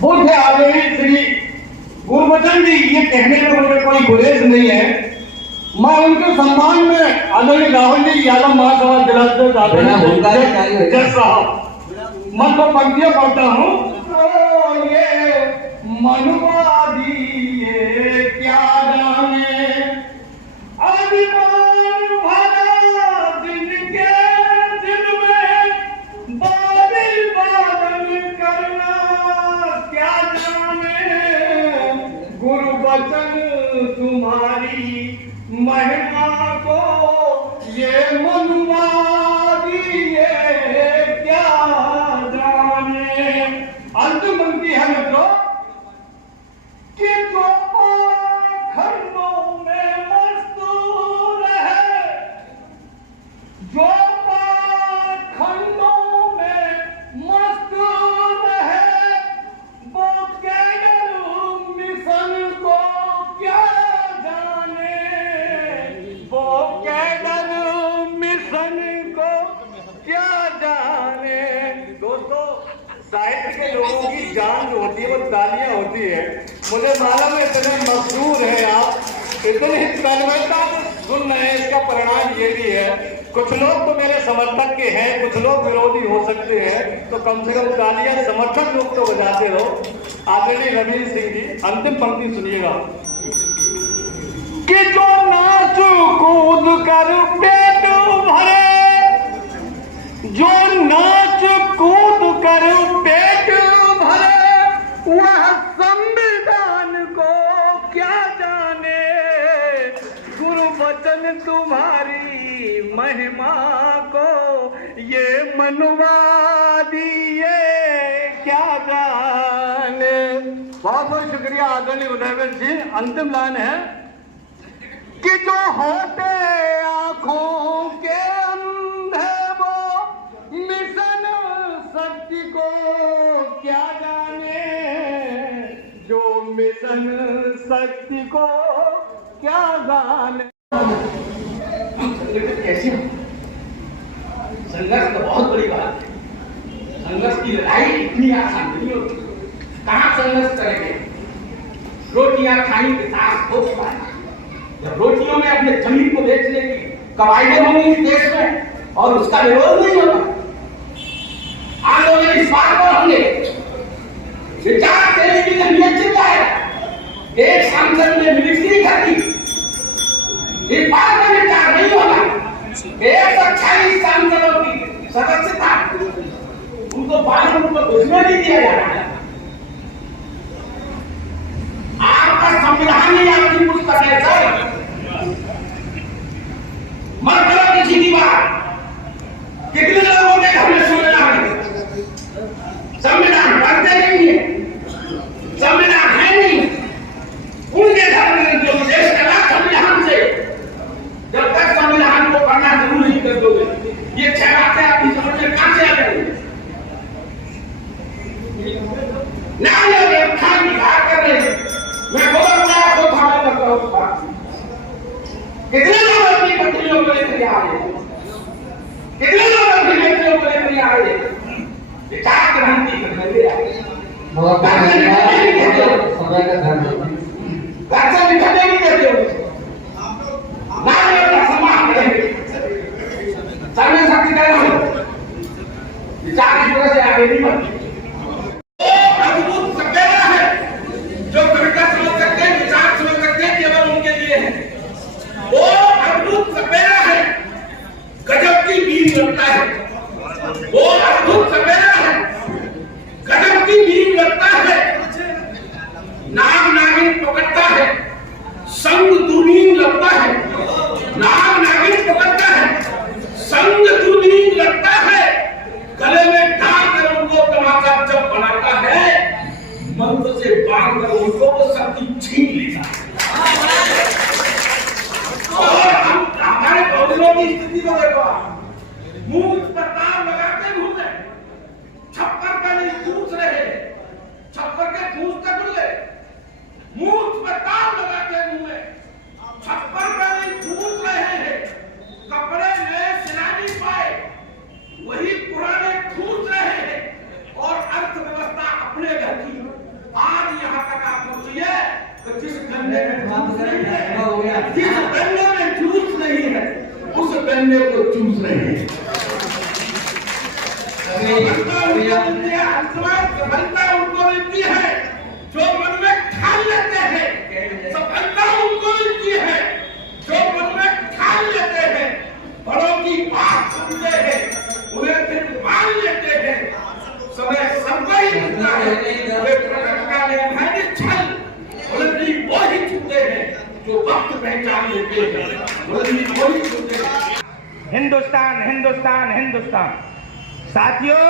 बुद्ध आदरणीय श्री गुरबचन जी ये कहने में मुझे कोई गुरेज नहीं है। मैं उनके सम्मान में आदरणीय राहुल जी यादव महासभा दिलाते जज साहब मैं तो पंक्तियां पढ़ता हूँ। तो ये मनुवादी ये क्या जाने अभिमान भरा दिन के दिन में बादल बादल करना क्या जाने गुरु वचन तुम्हारी महिमा को ये मनुवादी ये क्या जाने। अंतिम पंक्ति है मित्रों कि जो खंडों में मस्तूर है, जो खंडों में मस्तूर है, वो कैडर मिशन को क्या जाने, वो कैडर मिशन को क्या जाने। दोस्तों साहित्य के लोगों की जान जो होती है वो तालियां होती है। मुझे मालूम है इतने मशहूर है आप, इतनी तन्मयता सुन रहे हैं, इसका परिणाम ये भी है कुछ लोग तो मेरे समर्थक के हैं, कुछ लोग विरोधी हो सकते हैं, तो कम से कम तालियां समर्थक लोग तो बजाते रहो। आदरणीय रवींद्र सिंह जी अंतिम पंक्ति सुनिएगा कि जो नाच कूद कर पेट भरे, जो नाच कूद कर पेट भरे, वह संविधान को क्या जाने गुरु वचन तुम्हारी महिमा को ये मनुवादी ये क्या जाने। बहुत बहुत शुक्रिया आदरणीय उदयवीर जी। अंतिम लाइन है कि जो होते आंखों के अंधे वो मिशन शक्ति को क्या जाने, जो मिशन शक्ति को क्या जाने। कैसे संघर्ष तो बहुत बड़ी बात है, संघर्ष की लड़ाई इतनी आसान नहीं होती। कहाँ संघर्ष करेंगे, रोटियां खाई के साथ हो पाए, जब रोटियों में अपने जमीन को बेचने की कवायदें होंगी इस देश में और उसका विरोध नहीं होगा, आंदोलन इस बात पर होंगे, विचार टेलीविजन में चिल्ला है, एक सांसद ने मिनिस्ट्री कर दी, इस बात में विचार नहीं होगा। 128 सांसदों की सदस्यता उनको 12 को घोषणा नहीं दिया जा रहा है। आपका संविधान ही आपकी पुस्तक है सर, मत करो किसी की बात। कितने लोगों ने हमने सुना है संविधान पढ़ते नहीं है, संविधान है नहीं, उनके धर्म में जो देश चला संविधान से, जब तक संविधान को पढ़ना जरूर नहीं कर दोगे ये 6 बातें आपकी समझ में कहां से आ जाएंगी। ना ये खान विभाग कर रहे हैं, मैं बहुत प्रयास को थामा करता हूं। कितने लोग अपनी पत्नियों को लेकर आ रहे हैं, कितने लोग अपनी बेटियों को लेकर आ रहे हैं, विचार क्रांति करने ले आए हैं। नहीं देते हो ना, ये सम्मान करेंगे, सर्वे शक्ति करेंगे, विचार इस तरह से आगे नहीं बढ़ते। अद्भुत सभ्यता है जो कविता समझ सकते हैं, विचार समझ सकते हैं, केवल उनके लिए है। वो अद्भुत सभ्यता है, गजब की नींद लगता है, वो अद्भुत सभ्यता है, गजब की नींद लगता है, नाग नागिन पकड़ता है, संग दुर्नीन लगता है, नाग नागिन पकड़ता है, संग दुर्नीन लगता है, गले में डाल कर उनको तमाचा जब बनाता है, मंत्र से बांध कर उनको वो शक्ति छीन लेता है। और हम हमारे बहुजनों की स्थिति को देखो, मुंह पर तार लगाते घूमे, छप्पर का नहीं पूछ रहे, छप्पर के पूछ तक खुल गए, मुंह पर तार लगाते घूमे, छप्पर का नहीं पूछ रहे हैं, कपड़े नए सिला नहीं पाए, वही पुराने ठूस रहे हैं, और अर्थव्यवस्था अपने घर की तो जिस गन्ने में घास नहीं है, जिस गन्ने में जूस नहीं है, उस गन्ने को चूस रहे हैं। सफलता उनको मिलती है जो मन में ठान लेते हैं। सफलता उनको मिलती है जो मन में ठान लेते हैं, बड़ों की बात सुनते हैं, उन्हें फिर मान लेते हैं। समय सबको ही मिलता है, वे प्रकट का नियम है निश्चल, बुलंदी वो ही चुनते हैं जो वक्त पहचान लेते हैं, बुलंदी वो ही चुनते हैं। हिंदुस्तान हिंदुस्तान हिंदुस्तान। साथियों,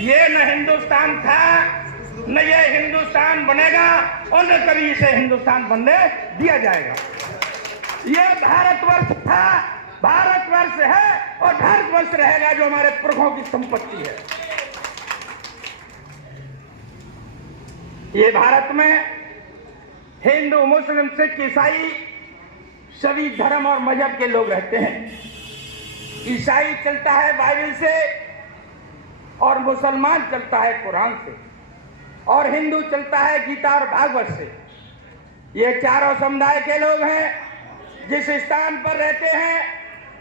ये न हिंदुस्तान था न ये हिंदुस्तान बनेगा और न कभी इसे हिंदुस्तान बनने दिया जाएगा। ये भारतवर्ष था, भारतवर्ष है और भारतवर्ष रहेगा, जो हमारे पुरखों की संपत्ति है। ये भारत में हिंदू, मुस्लिम, सिख, ईसाई सभी धर्म और मजहब के लोग रहते हैं। ईसाई चलता है बाइबल से और मुसलमान चलता है कुरान से और हिंदू चलता है गीता और भागवत से। ये चारों समुदाय के लोग हैं। जिस स्थान पर रहते हैं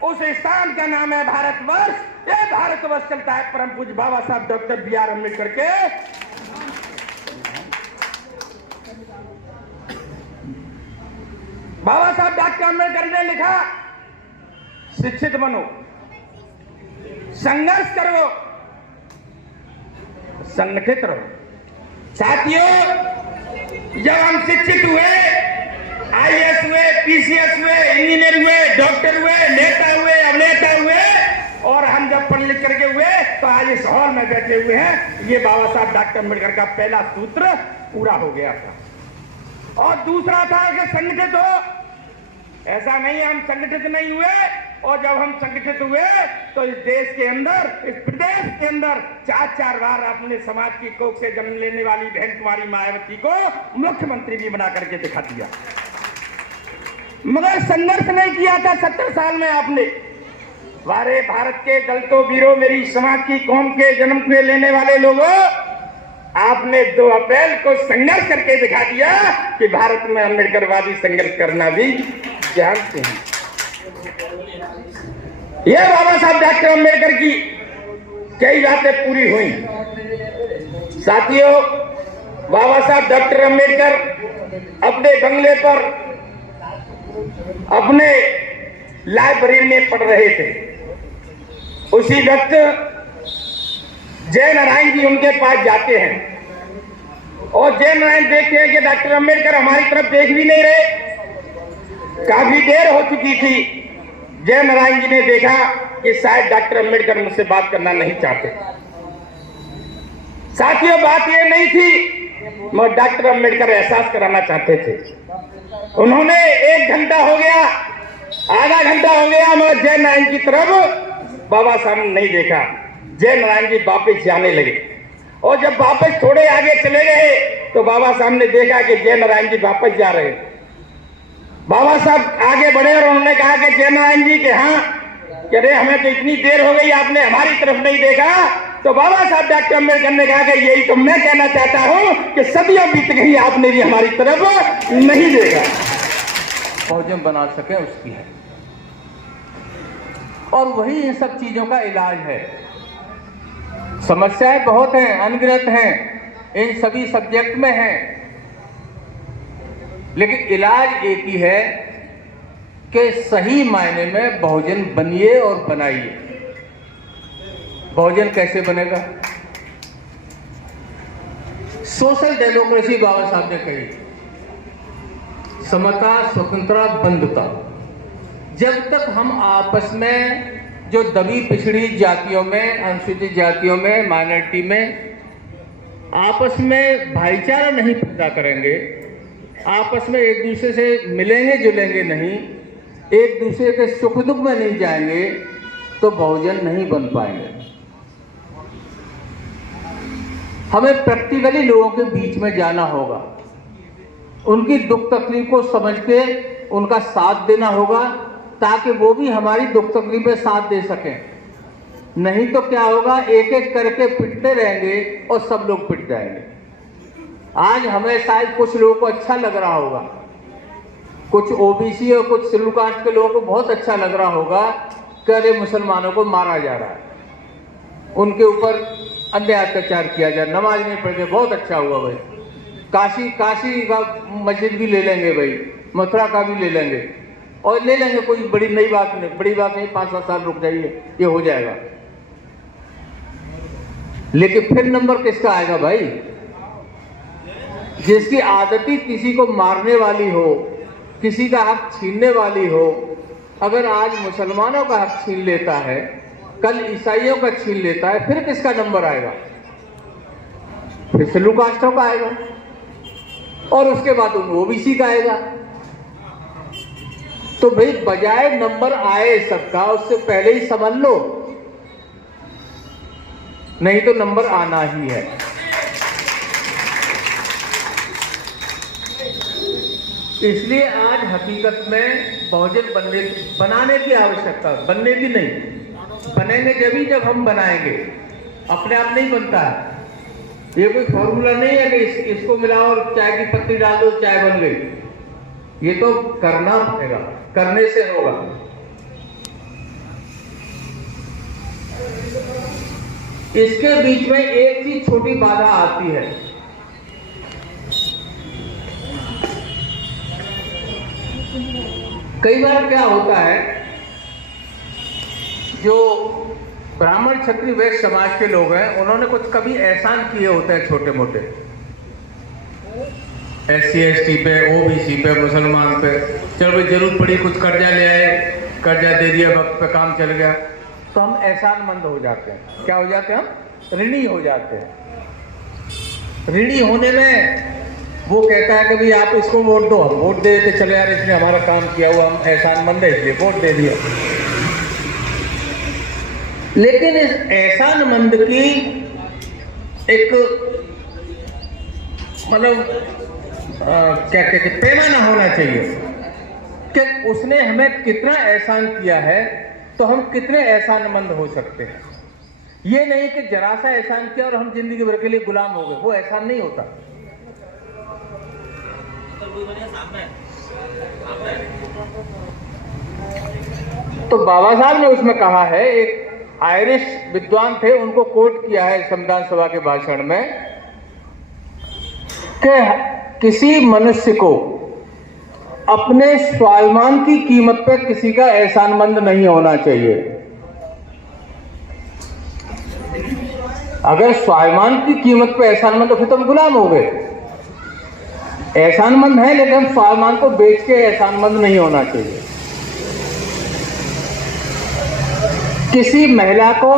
उस स्थान का नाम है भारतवर्ष। ये भारतवर्ष चलता है परम पूज्य बाबा साहब डॉक्टर B.R. अम्बेडकर के बाबा साहब डॉक्टर अम्बेडकर ने लिखा, शिक्षित बनो, संघर्ष करो, संगठित रहो। साथियों, जब हम शिक्षित हुए, IAS हुए, PCS हुए, इंजीनियर हुए, डॉक्टर हुए, नेता हुए, अभिनेता हुए और हम जब पढ़ लिख करके हुए तो आज इस हॉल में बैठे हुए हैं। ये बाबा साहब डॉक्टर अम्बेडकर का पहला सूत्र पूरा हो गया था। और दूसरा था कि संगठित हो। ऐसा नहीं हम संगठित नहीं हुए, और जब हम संगठित हुए तो इस देश के अंदर, इस प्रदेश के अंदर 4-4 बार अपने समाज की कोख से जन्म लेने वाली बहन कुमारी मायावती को मुख्यमंत्री भी बना करके दिखा दिया। मगर संघर्ष नहीं किया था 70 साल में आपने। वारे भारत के दलितों, वीरों, मेरी समाज की कौम के जन्म के लेने वाले लोगों, आपने 2 अप्रैल को संघर्ष करके दिखा दिया कि भारत में अम्बेडकरवादी संघर्ष करना भी जानते हैं। यह बाबा साहब डॉक्टर अम्बेडकर की कई बातें पूरी हुई। साथियों, बाबा साहब डॉक्टर अम्बेडकर अपने बंगले पर अपने लाइब्रेरी में पढ़ रहे थे। उसी वक्त जय नारायण जी उनके पास जाते हैं और जय नारायण देखते हैं कि डॉक्टर अम्बेडकर हमारी तरफ देख भी नहीं रहे। काफी देर हो चुकी थी। जय नारायण जी ने देखा कि शायद डॉक्टर अम्बेडकर मुझसे बात करना नहीं चाहते। साथियों, बात ये नहीं थी, मगर डॉक्टर अम्बेडकर एहसास कराना चाहते थे। उन्होंने 1 घंटा हो गया, आधा घंटा हो गया, मगर जय नारायण की तरफ बाबा साहब ने नहीं देखा। जय नारायण जी वापस जाने लगे और जब वापस थोड़े आगे चले गए तो बाबा साहब ने देखा कि जय नारायण जी वापस जा रहे हैं। बाबा साहब आगे बढ़े और उन्होंने कहा कि जय नारायण जी के हाँ, कह रहे हमें तो इतनी देर हो गई, आपने हमारी तरफ नहीं देखा। तो बाबा साहब डॉक्टर अम्बेडकर ने कहा कि यही तो मैं कहना चाहता हूं कि सदियों बीत गई, आपने भी हमारी तरफ नहीं देखा। भोजन बना सके उसकी है, और वही इन सब चीजों का इलाज है। समस्याएं बहुत हैं, अनगिनत हैं, इन सभी सब्जेक्ट में हैं, लेकिन इलाज एक ही है कि सही मायने में भोजन बनिए और बनाइए। भोजन कैसे बनेगा? सोशल डेमोक्रेसी बाबा साहब ने कही, समता, स्वतंत्रता, बंधुता। जब तक हम आपस में जो दबी पिछड़ी जातियों में, अनुसूचित जातियों में, माइनॉरिटी में आपस में भाईचारा नहीं पैदा करेंगे, आपस में एक दूसरे से मिलेंगे जुलेंगे नहीं, एक दूसरे के सुख दुख में नहीं जाएंगे, तो भोजन नहीं बन पाएंगे। हमें प्रैक्टिकली लोगों के बीच में जाना होगा, उनकी दुख तकलीफ को समझ के उनका साथ देना होगा, ताकि वो भी हमारी दुख तकलीफ में साथ दे सकें। नहीं तो क्या होगा, एक एक करके पिटते रहेंगे और सब लोग पिट जाएंगे। आज हमें शायद कुछ लोगों को अच्छा लग रहा होगा, कुछ ओबीसी और कुछ शेड्यूल कास्ट के लोगों को बहुत अच्छा लग रहा होगा कि अरे मुसलमानों को मारा जा रहा है, उनके ऊपर अन्याय अत्याचार किया जाए, नमाज नहीं पढ़ते, बहुत अच्छा हुआ भाई। काशी का मस्जिद भी ले लेंगे भाई, मथुरा का भी ले लेंगे, और ले लेंगे, कोई बड़ी नई बात नहीं, बड़ी बात नहीं, 5-7 साल रुक जाइए, ये हो जाएगा। लेकिन फिर नंबर किसका आएगा भाई? जिसकी आदत ही किसी को मारने वाली हो, किसी का हक छीनने वाली हो। अगर आज मुसलमानों का हक छीन लेता है, कल ईसाइयों का छीन लेता है, फिर किसका नंबर आएगा? फिर शेड्यूल कास्टों का आएगा, और उसके बाद ओबीसी का आएगा। तो भाई बजाय नंबर आए सबका, उससे पहले ही समझ लो, नहीं तो नंबर आना ही है। इसलिए आज हकीकत में बहुजन बनाने की आवश्यकता, बनने की नहीं। बनेंगे जब हम बनाएंगे, अपने आप नहीं बनता है। ये कोई फॉर्मूला नहीं है कि इसको मिलाओ और चाय की पत्ती डाल दो, चाय बन गई। ये तो करना पड़ेगा, करने से होगा। इसके बीच में एक चीज छोटी बाधा आती है, कई बार क्या होता है, जो ब्राह्मण क्षत्रिय वैश्य समाज के लोग हैं, उन्होंने कुछ कभी एहसान किए होते हैं छोटे मोटे, SC ST पे, OBC पे, मुसलमान पे। चलो भाई जरूरत पड़ी, कुछ कर्जा ले आए, कर्जा दे दिया, वक्त पे काम चल गया, तो हम एहसानमंद हो जाते हैं। क्या हो जाते हैं? हम ऋणी हो जाते हैं। ऋणी होने में वो कहता है कि भाई आप इसको वोट दो, हम वोट दे देते, चले यार इसने हमारा काम किया हुआ, हम एहसानमंद है इसलिए वोट दे दिया। लेकिन इस एहसानमंद की एक मतलब क्या कहते पैमाना होना चाहिए कि उसने हमें कितना एहसान किया है तो हम कितने एहसानमंद हो सकते हैं। ये नहीं कि जरा सा एहसान किया और हम जिंदगी भर के लिए गुलाम हो गए, वो एहसान नहीं होता। तो बाबा साहब ने उसमें कहा है, एक आयरिश विद्वान थे, उनको कोट किया है संविधान सभा के भाषण में कि किसी मनुष्य को अपने स्वाभिमान की कीमत पर किसी का एहसानमंद नहीं होना चाहिए। अगर स्वाभिमान की कीमत पर एहसानमंद तो फिर तो हम गुलाम हो गए। एहसानमंद है लेकिन हम स्वाभिमान को बेच के एहसानमंद नहीं होना चाहिए। किसी महिला को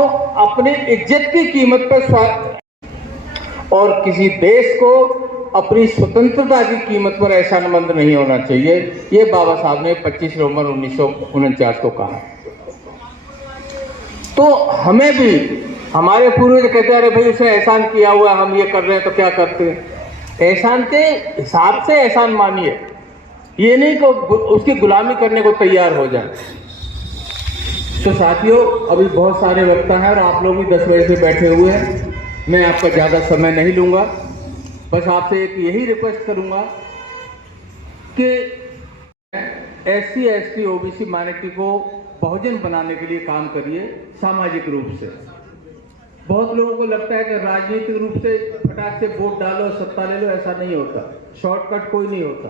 अपनी इज्जत की कीमत पर और किसी देश को अपनी स्वतंत्रता की कीमत पर एहसानमंद नहीं होना चाहिए। ये बाबा साहब ने 25 नवंबर 1949 को कहा। तो हमें भी हमारे पूर्वज कहते हैं, अरे भाई उसने एहसान किया हुआ, हम ये कर रहे हैं तो क्या करते हैं। एहसान के हिसाब से एहसान मानिए, ये नहीं को उसकी गुलामी करने को तैयार हो जाए। तो साथियों, अभी बहुत सारे वक्ता हैं और आप लोग भी 10 बजे से बैठे हुए हैं, मैं आपका ज़्यादा समय नहीं लूँगा। बस आपसे एक यही रिक्वेस्ट करूँगा कि SC ST OBC माइनॉरिटी को बहुजन बनाने के लिए काम करिए सामाजिक रूप से। बहुत लोगों को लगता है कि राजनीतिक रूप से फटाक से वोट डालो, सत्ता ले लो, ऐसा नहीं होता। शॉर्टकट कोई नहीं होता।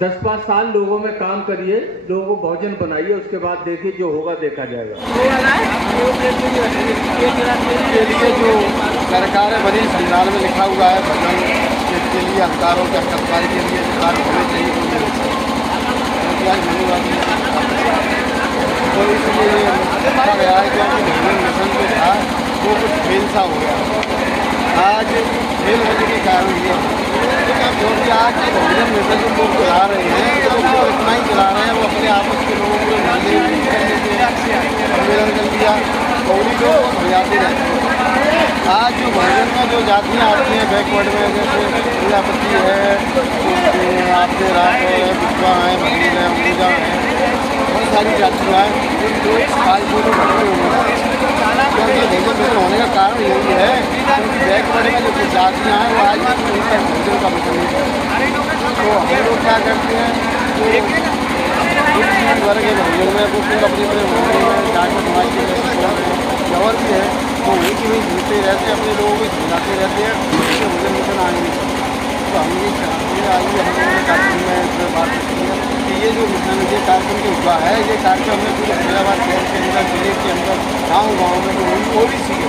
10-5 साल लोगों में काम करिए, लोगों को बहुजन बनाइए, उसके बाद देखिए जो होगा देखा जाएगा। जो सरकार बनी संविधान में लिखा हुआ है भजन के लिए अधिकारों के सरकार के लिए अधिकार होने चाहिए, तो इसलिए ये लिखा गया है क्योंकि भजन मिशन जो था वो कुछ फेल सा हो गया। आज फेल होने के कारण ये क्योंकि आज भजन मिशन जो लोग चला रहे हैं तो वो इतना ही चला रहे हैं, वो अपने आपस के लोगों को सम्मेलन कर दिया, गौरी लोग समझाते रहते हैं। आज जो भजन में जो जातियाँ आती हैं बैकवर्ड में, जैसे प्रजापति है, आपसे रात है, विधवा है, भगीर है, पूजा है, बहुत सारी जातियाँ हैं जो आज जो भजन क्योंकि भोजन मिशन होने का कारण यही है क्योंकि बैकवर्ड में जो कुछ जातियाँ हैं वो आज भी उन तक भोजन का मिशन नहीं है। तो हम लोग क्या करते हैं जो वर्ग है भोजन में वो फिर अपने अपने भोजन में जाकर समाज के लिए और भी है वो वहीं की वहीं घूमते रहते हैं, अपने लोगों को झुलाते रहते हैं, उससे भोजन मिशन आगे नहीं चलता। तो हम ये चाहते हैं आज भी हमने कार्यक्रम में इसमें बात की है कि ये जो मिशन ये कार्यक्रम जो हुआ है ये कार्यक्रम में पूरे फरीदाबाद शहर के अंदर जिले के अंदर गाँव में जो OBC के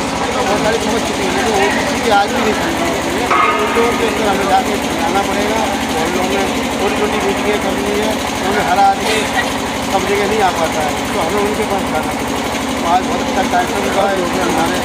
SC में बहुत सारी समझ चुकी है जो OBC की आज भी नहीं समझी है उन लोगों के अंदर हमें जाके समझाना पड़ेगा। और लोगों में छोटी छोटी मीटिंगें करनी है उन्हें हर आदमी सब जगह नहीं आ पाता है तो हमें उनके पास जाना पड़ेगा। तो आज बहुत अच्छा कार्यक्रम हुआ है जो कि हमारे